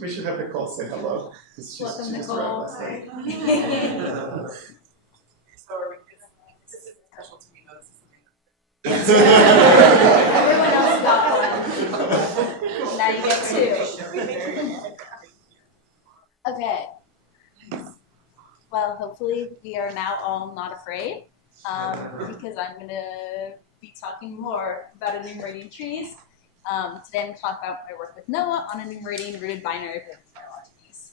We should have Nicole say hello. Welcome, Nicole. Hi. So are we, this is special to me, though. Yes. Everyone else got one. Now you get two. Okay. Well, hopefully we are now all not afraid, because I'm going to be talking more about enumerating trees. Today I'm going to talk about my work with Noah on enumerating rooted binary perfect phylogenies.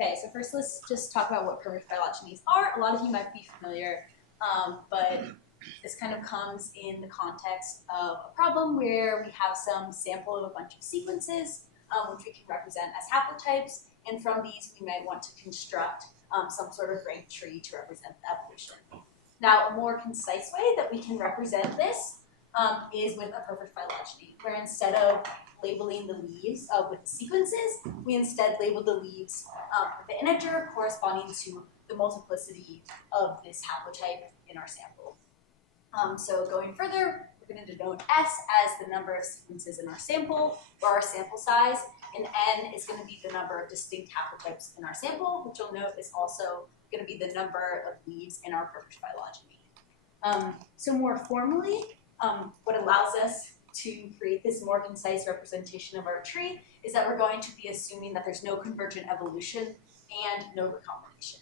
Okay, so first let's just talk about what perfect phylogenies are. A lot of you might be familiar, but this kind of comes in the context of a problem where we have some sample of a bunch of sequences, which we can represent as haplotypes, and from these we might want to construct some sort of ranked tree to represent the evolution. Now, a more concise way that we can represent this is with a perfect phylogeny, where instead of labeling the leaves with the sequences, we instead label the leaves with the integer corresponding to the multiplicity of this haplotype in our sample. So going further, we're going to denote S as the number of sequences in our sample, or our sample size, and N is going to be the number of distinct haplotypes in our sample, which you'll note is also going to be the number of leaves in our perfect phylogeny. So more formally, what allows us to create this more concise representation of our tree is that we're going to be assuming that there's no convergent evolution and no recombination.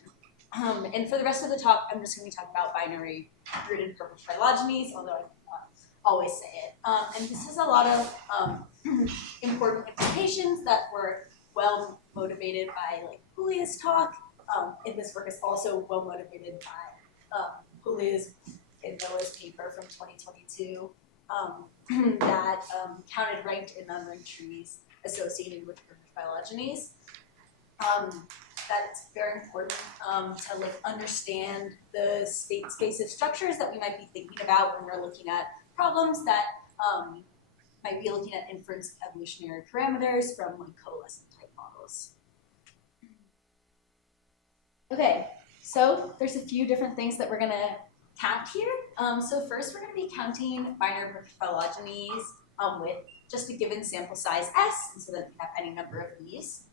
And for the rest of the talk, I'm just going to be talking about binary rooted perfect phylogenies, although I always say it. And this has a lot of important implications that were well motivated by Julia's talk. And this work is also well motivated by Julia's and Noah's paper from 2022 that counted ranked and unranked trees associated with perfect phylogenies. That's very important to understand the state space of structures that we might be thinking about when we're looking at problems that might be looking at inference evolutionary parameters from coalescent type models. Okay, so there's a few different things that we're going to count here. So first we're going to be counting binary perfect phylogenies with just a given sample size S, and so that we have any number of leaves.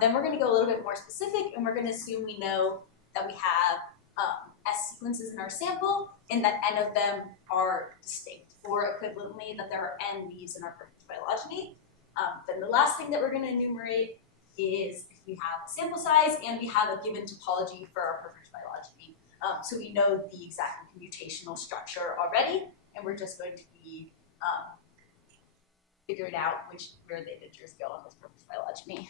Then we're going to go a little bit more specific, and we're going to assume we know that we have S sequences in our sample, and that N of them are distinct, or equivalently that there are N leaves in our perfect phylogeny. Then the last thing that we're going to enumerate is if we have a sample size and we have a given topology for our perfect phylogeny. So we know the exact computational structure already, and we're just going to be figuring out where the integers go on this perfect phylogeny.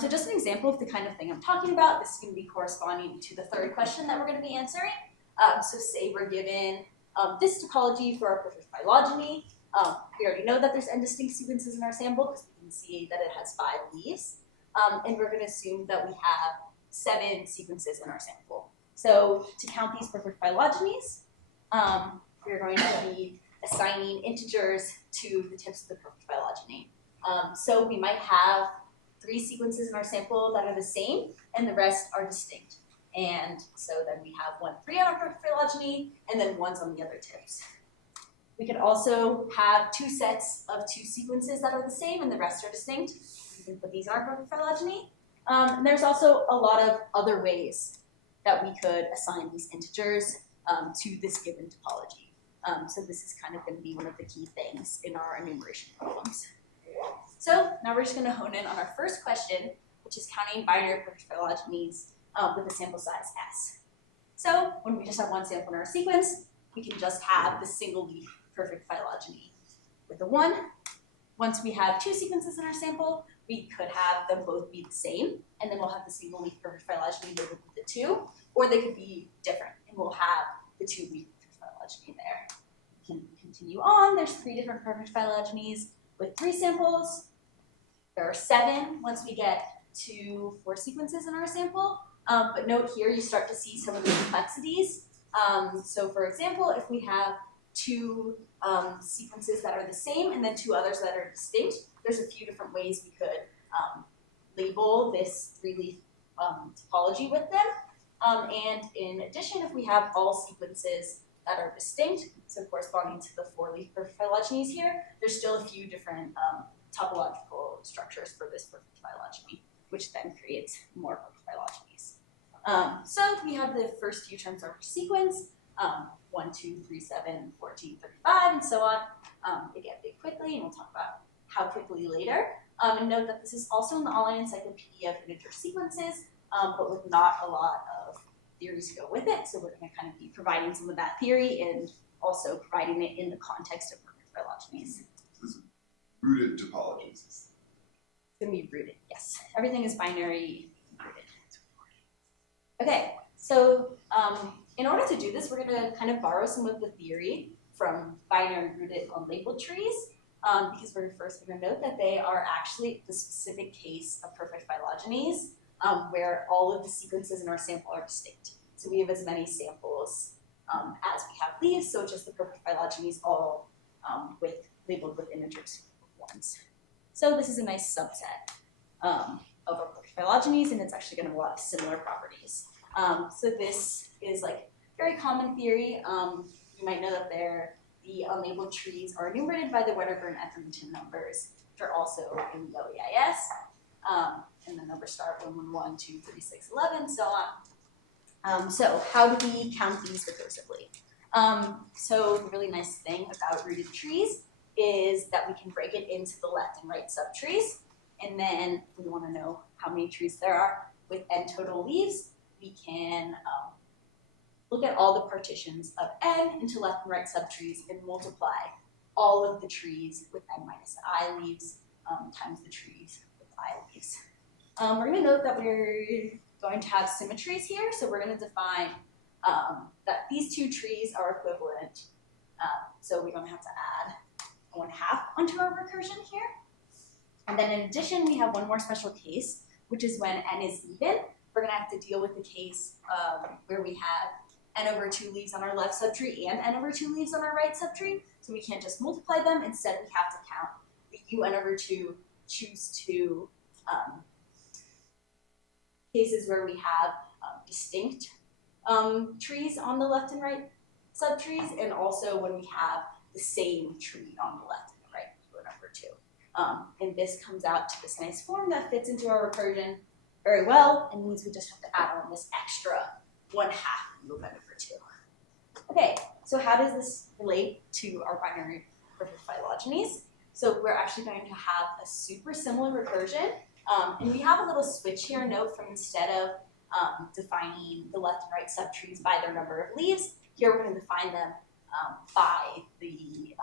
So just an example of the kind of thing I'm talking about, this is going to be corresponding to the third question that we're going to be answering. So say we're given this topology for our perfect phylogeny. We already know that there's n distinct sequences in our sample because we can see that it has 5 leaves. And we're going to assume that we have 7 sequences in our sample. So to count these perfect phylogenies, we're going to be assigning integers to the tips of the perfect phylogeny. So we might have 3 sequences in our sample that are the same, and the rest are distinct. And so then we have 1, 3 on our perfect phylogeny, and then 1's on the other tips. We could also have 2 sets of 2 sequences that are the same, and the rest are distinct. We can put these on our perfect phylogeny. And there's also a lot of other ways that we could assign these integers to this given topology. So this is kind of going to be one of the key things in our enumeration problems. So now we're just going to hone in on our first question, which is counting binary perfect phylogenies with a sample size S. So when we just have 1 sample in our sequence, we can just have the single leaf perfect phylogeny with the 1. Once we have 2 sequences in our sample, we could have them both be the same, and then we'll have the single leaf perfect phylogeny labeled with the 2, or they could be different, and we'll have the 2 leaf perfect phylogeny there. We can continue on. There's 3 different perfect phylogenies with 3 samples. There are 7 once we get to 4 sequences in our sample. But note here, you start to see some of the complexities. So for example, if we have 2 sequences that are the same and then 2 others that are distinct, there's a few different ways we could label this 3-leaf topology with them. And in addition, if we have all sequences that are distinct, so corresponding to the 4-leaf perfect phylogenies here, there's still a few different topological structures for this perfect phylogeny, which then creates more perfect phylogenies. So we have the first few terms of our sequence, 1, 2, 3, 7, 14, 35, and so on. They get big quickly, and we'll talk about how quickly later. And note that this is also in the online encyclopedia of integer sequences, but with not a lot of theories to go with it. So we're going to kind of be providing some of that theory and also providing it in the context of perfect phylogenies. This is rooted topologies. It's going to be rooted, yes. Everything is binary rooted. Okay, so in order to do this, we're going to kind of borrow some of the theory from binary rooted unlabeled trees, because we're first going to note that they are actually the specific case of perfect phylogenies, where all of the sequences in our sample are distinct. So we have as many samples as we have leaves, so just the perfect phylogenies all labeled with integers ones. So this is a nice subset of our perfect phylogenies, and it's actually going to have a lot of similar properties. So this is like very common theory. You might know that the unlabeled trees are enumerated by the Wedderburn-Etherington numbers, which are also in the OEIS. And the numbers start 1, 1, 1, 2, 3, 6, 11, so on. So how do we count these recursively? So the really nice thing about rooted trees is that we can break it into the left and right subtrees. And then if we want to know how many trees there are with n total leaves, we can look at all the partitions of n into left and right subtrees and multiply all of the trees with n minus I leaves times the trees with I leaves. We're going to note that we're going to have symmetries here, so we're going to define that these two trees are equivalent. So we're going to have to add 1/2 onto our recursion here. And then in addition, we have one more special case, which is when n is even. We're going to have to deal with the case where we have n over 2 leaves on our left subtree and n over 2 leaves on our right subtree. So we can't just multiply them. Instead, we have to count the un over 2 choose 2 cases where we have distinct trees on the left and right subtrees, and also when we have the same tree on the left and the right, un over 2. And this comes out to this nice form that fits into our recursion very well, and means we just have to add on this extra 1/2 un over 2. Okay, so how does this relate to our binary perfect phylogenies? So we're actually going to have a super similar recursion, and we have a little switch here. Note from instead of defining the left and right subtrees by their number of leaves, here we're going to define them by the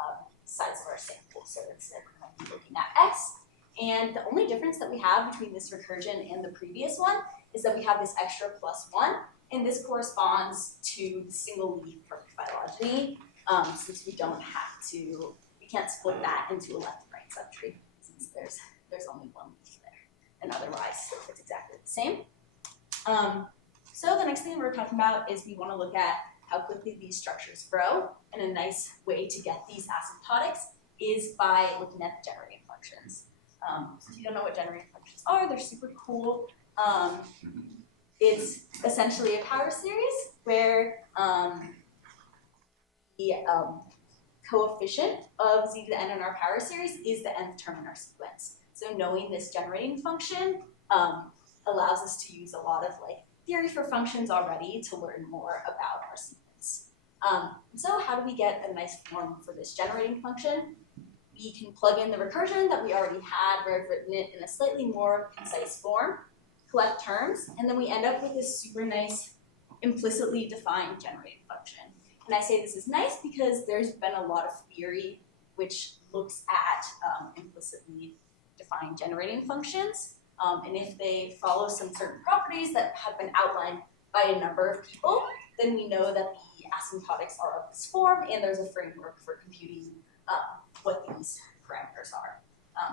size of our sample. So instead we're going to be looking at x. And the only difference that we have between this recursion and the previous one is that we have this extra +1, and this corresponds to the single leaf perfect phylogeny, since we can't split that into a left and right subtree, since there's only one leaf there, and otherwise it's exactly the same. So the next thing we're talking about is we want to look at how quickly these structures grow, and a nice way to get these asymptotics is by looking at the generating functions. So if you don't know what generating functions are, they're super cool. It's essentially a power series where the coefficient of z to the n in our power series is the nth term in our sequence. So knowing this generating function allows us to use a lot of theory for functions already to learn more about our sequence. So how do we get a nice form for this generating function? We can plug in the recursion that we already had, where I've written it in a slightly more concise form, collect terms, and then we end up with this super nice implicitly defined generating function. And I say this is nice because there's been a lot of theory which looks at implicitly defined generating functions. And if they follow some certain properties that have been outlined by a number of people, then we know that the asymptotics are of this form, and there's a framework for computing what these parameters are.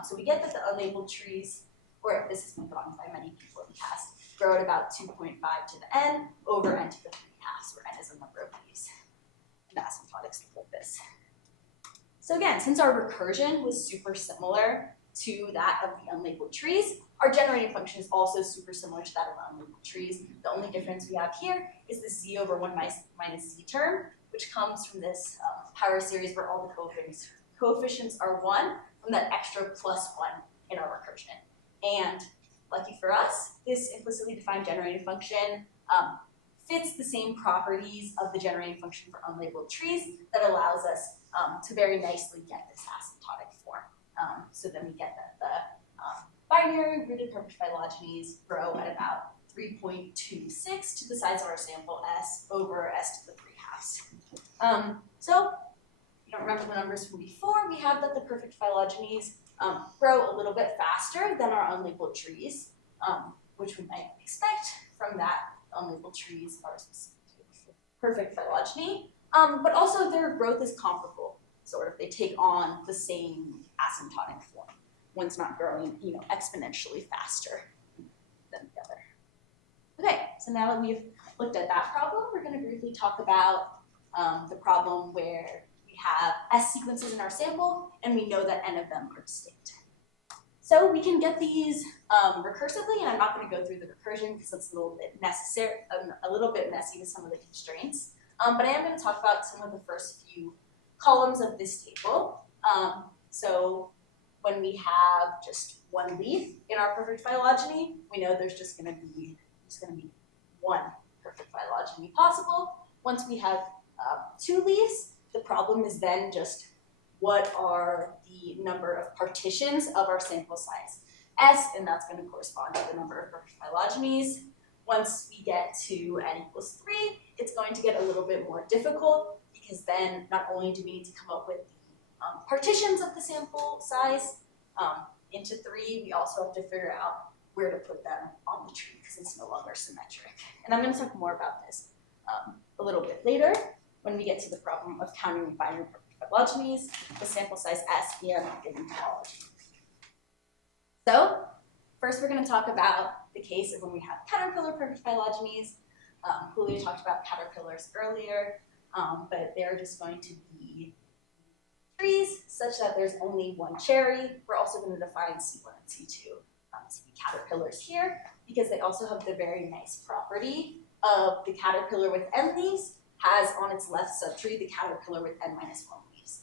So we get that the unlabeled trees, or this has been gotten by many people in the past, grow at about 2.5 to the n over n to the 3/2, where n is a number of leaves. And the asymptotics look like this. So again, since our recursion was super similar to that of the unlabeled trees, our generating function is also super similar to that of unlabeled trees. The only difference we have here is the z over 1 minus z term, which comes from this power series where all the coefficients are 1, from that extra +1 in our recursion. And lucky for us, this implicitly defined generating function fits the same properties of the generating function for unlabeled trees that allows us to very nicely get this asymptotic form. So then we get that the binary rooted perfect phylogenies grow at about 3.26 to the size of our sample S over S to the 3/2. So if you don't remember the numbers from before, we have that the perfect phylogenies grow a little bit faster than our unlabeled trees, which we might expect from that unlabeled trees are specific to perfect phylogeny, but also their growth is comparable. Sort of, they take on the same asymptotic form. One's not growing, exponentially faster than the other. Okay, so now that we've looked at that problem, we're going to briefly talk about the problem where we have S sequences in our sample, and we know that N of them are distinct. So we can get these recursively, and I'm not going to go through the recursion because it's a little bit messy with some of the constraints. But I am going to talk about some of the first few columns of this table. So when we have just one leaf in our perfect phylogeny, we know there's just going to be one perfect phylogeny possible. Once we have 2 leaves, the problem is then just what are the number of partitions of our sample size S, and that's going to correspond to the number of perfect phylogenies. Once we get to N equals 3, it's going to get a little bit more difficult because then not only do we need to come up with the partitions of the sample size into 3, we also have to figure out where to put them on the tree because it's no longer symmetric. And I'm going to talk more about this a little bit later when we get to the problem of counting binary perfect phylogenies, the sample size S and given topology. So first we're going to talk about the case of when we have caterpillar perfect phylogenies. Julio talked about caterpillars earlier, but they're just going to be trees such that there's only one cherry. We're also going to define C1 and C2 to be caterpillars here because they also have the very nice property of the caterpillar with N leaves has on its left subtree the caterpillar with N-1 leaves,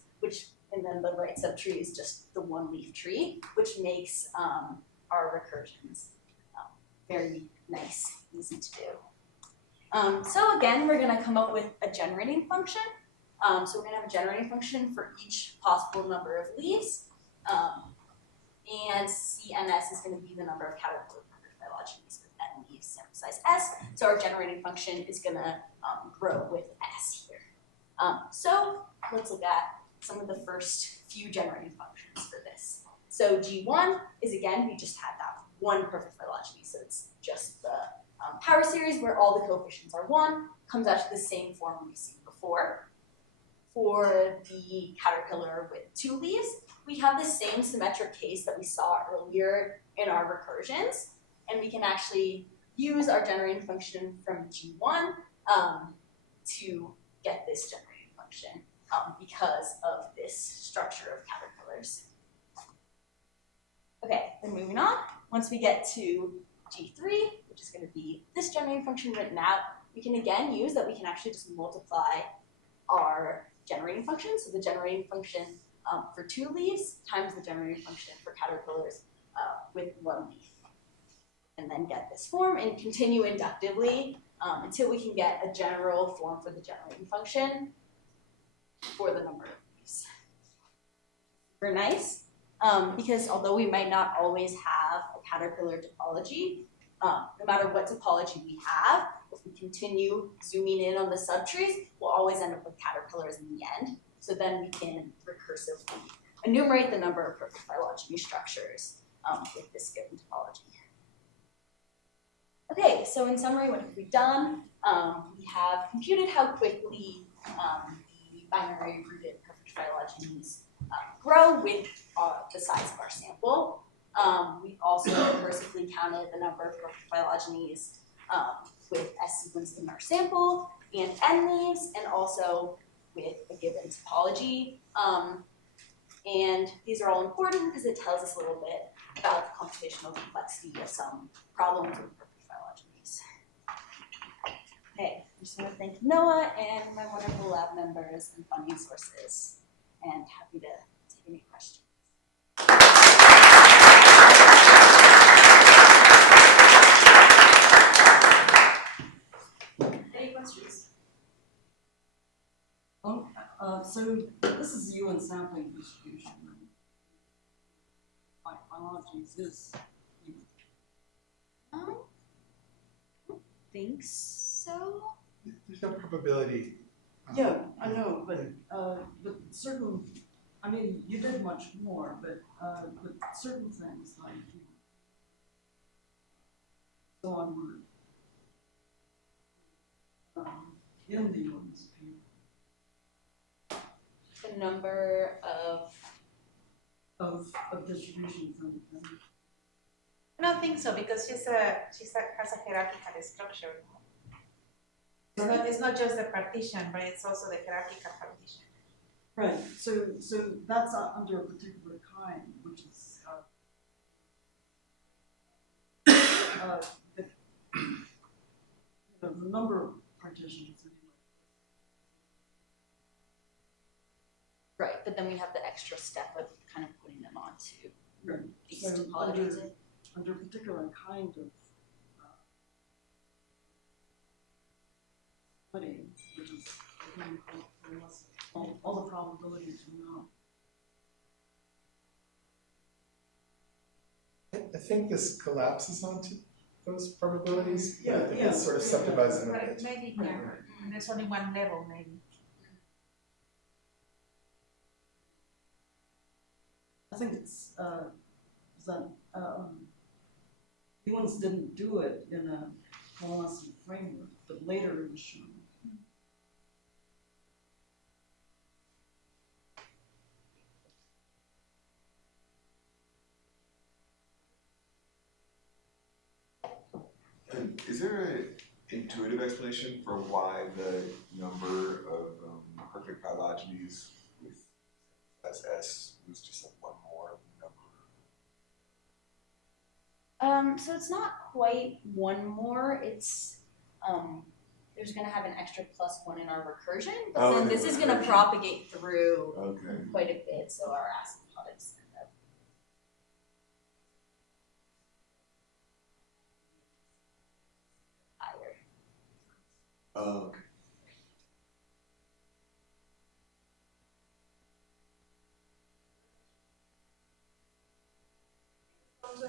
and then the right subtree is just the one leaf tree, which makes our recursions very nice, easy to do. So again, we're going to come up with a generating function. So we're going to have a generating function for each possible number of leaves, and CNS is going to be the number of caterpillar perfect phylogenies with N leaves, sample size S. So our generating function is going to grow with S here. So let's look at some of the first few generating functions for this. So G1 is, again, we just had that one perfect phylogeny, so it's just the power series where all the coefficients are 1, comes out to the same form we've seen before. For the caterpillar with 2 leaves, we have the same symmetric case that we saw earlier in our recursions, and we can actually use our generating function from G1 to get this generating function because of this structure of caterpillars. Okay, then moving on, once we get to G3, which is going to be this generating function written out, we can again use that we can actually just multiply our generating function. So the generating function for 2 leaves times the generating function for caterpillars with 1 leaf. And then get this form and continue inductively until we can get a general form for the generating function for the number of leaves. Super nice, because although we might not always have a caterpillar topology, no matter what topology we have, if we continue zooming in on the subtrees, we'll always end up with caterpillars in the end. So then we can recursively enumerate the number of perfect phylogeny structures with this given topology. Okay, so in summary, what have we done? We have computed how quickly the binary rooted perfect phylogenies grow with the size of our sample. We've also recursively counted the number of perfect phylogenies with S sequence in our sample and N leaves, and also with a given topology. And these are all important because it tells us a little bit about the computational complexity of some problems with perfect phylogenies. Okay, I just want to thank Noah and my wonderful lab members and funding sources, and happy to take any questions. distribution. Phylogenies is. I don't think so. There's no probability. Yeah, I know, but certain, I mean, you did much more, but certain things like so onward in the ones The number of distributions and I don't think so because has a hierarchical structure. It's not just the partition, but it's also the hierarchical partition. right. So that's under a particular kind, which is the number of partitions anyway. right, but then we have the extra step of kind of putting them onto Right. these So topologies. under a particular kind of study, which is all the probabilities you know. I think this collapses onto those probabilities. Yeah, I think yeah. it's sort of subdivides them a Right, bit. maybe, yeah. And there's only one level, maybe. I think it's that humans didn't do it in a coalescent framework, but later it was shown. And is there an intuitive explanation for why the number of perfect phylogenies with SS was just like one more number? So it's not quite one more, it's there's gonna have an extra +1 in our recursion, but Oh, then in the this is gonna recursion. propagate through Okay. quite a bit, so our asymptotics end up higher. Oh, okay.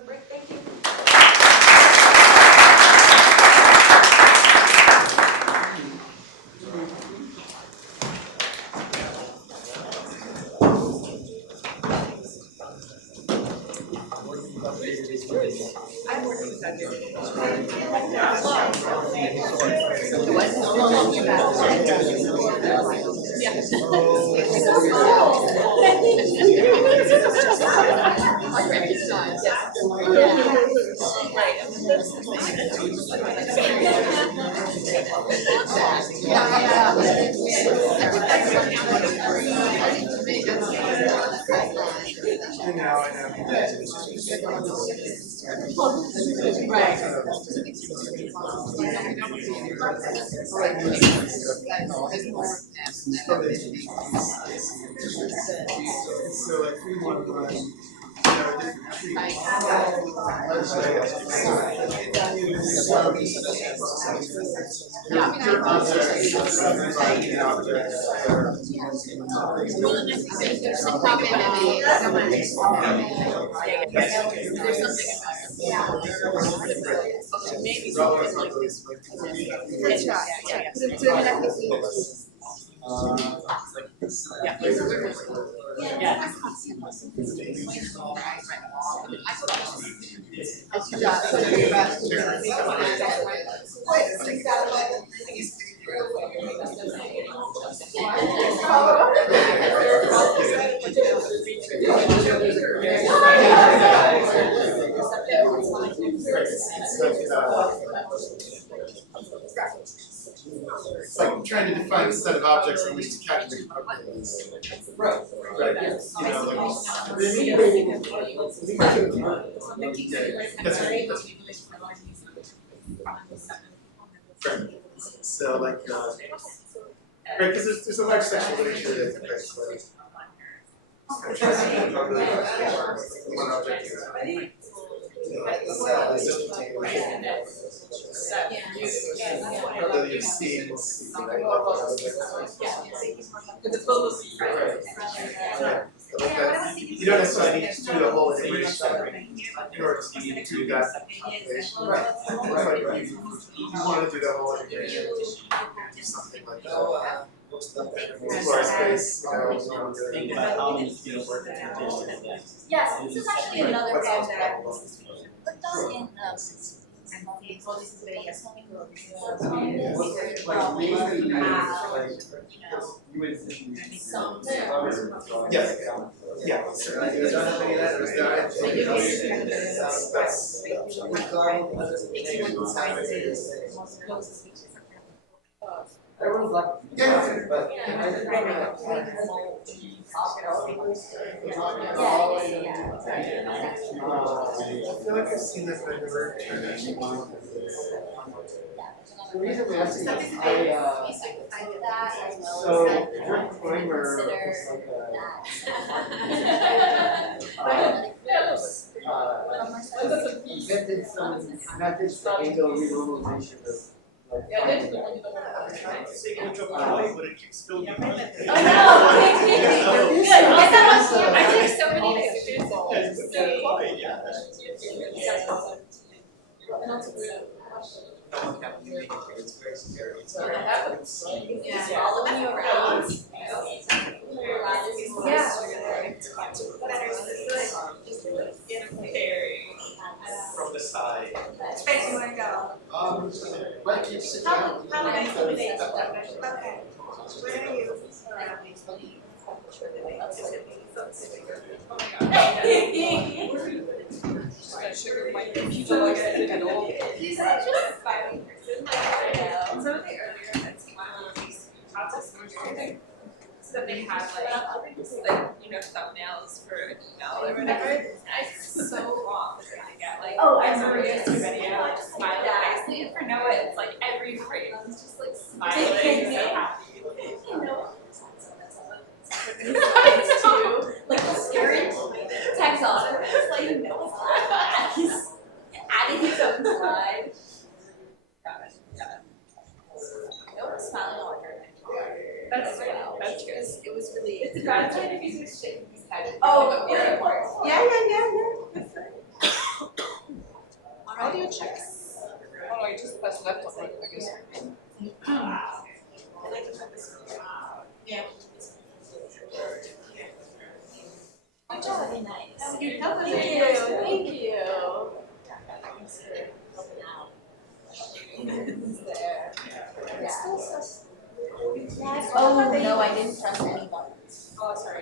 Great, thank you. I'm working with that. I So like we want to run, it's like trying to define a set of objects in which to catch the calculus. Right. Right. You know, like, that's right. Right. So like, right, because there's a large section of literature that depicts one object. Probability of seeing The that you don't necessarily need to do the whole enumeration in order to need to do that calculation. But you want to do the whole enumeration, do something like that. Floor space, Think about how many students work in traditions. Yes, this is actually another What's one else that possible? put those in Yes, yeah, certainly. There's not many that there's Everyone's like, Yeah. but I feel like I've seen this, but I've never turned it on. the reason we asked you this, so your primer is like invented some methods for angle renormalization of But it keeps still doing it. Oh no! I think so many students. Following you around. From the side. Space you wanna go? but you sit down. How many days? Okay. Where are you? He's such a funny person. Some of the earlier events he went on these taught us so that they had thumbnails for an email or whatever. And I took so long to get Oh, I I remember remember this. this video, I just smiled nicely, and for Noah, it's like every frame is just like smiling, so happy. You know. It's too, like the spirit taxonomist, like no he's adding his own slide. No one's smiling all over. That's good. It was really. It's a bad time if he's just shaking his head. Oh, very important. Yeah. Audio checks. Oh no, you just press left on it, I guess. Yeah. Good job, very nice. Thank you. Thank you. Oh no, I didn't press any buttons. Oh, sorry.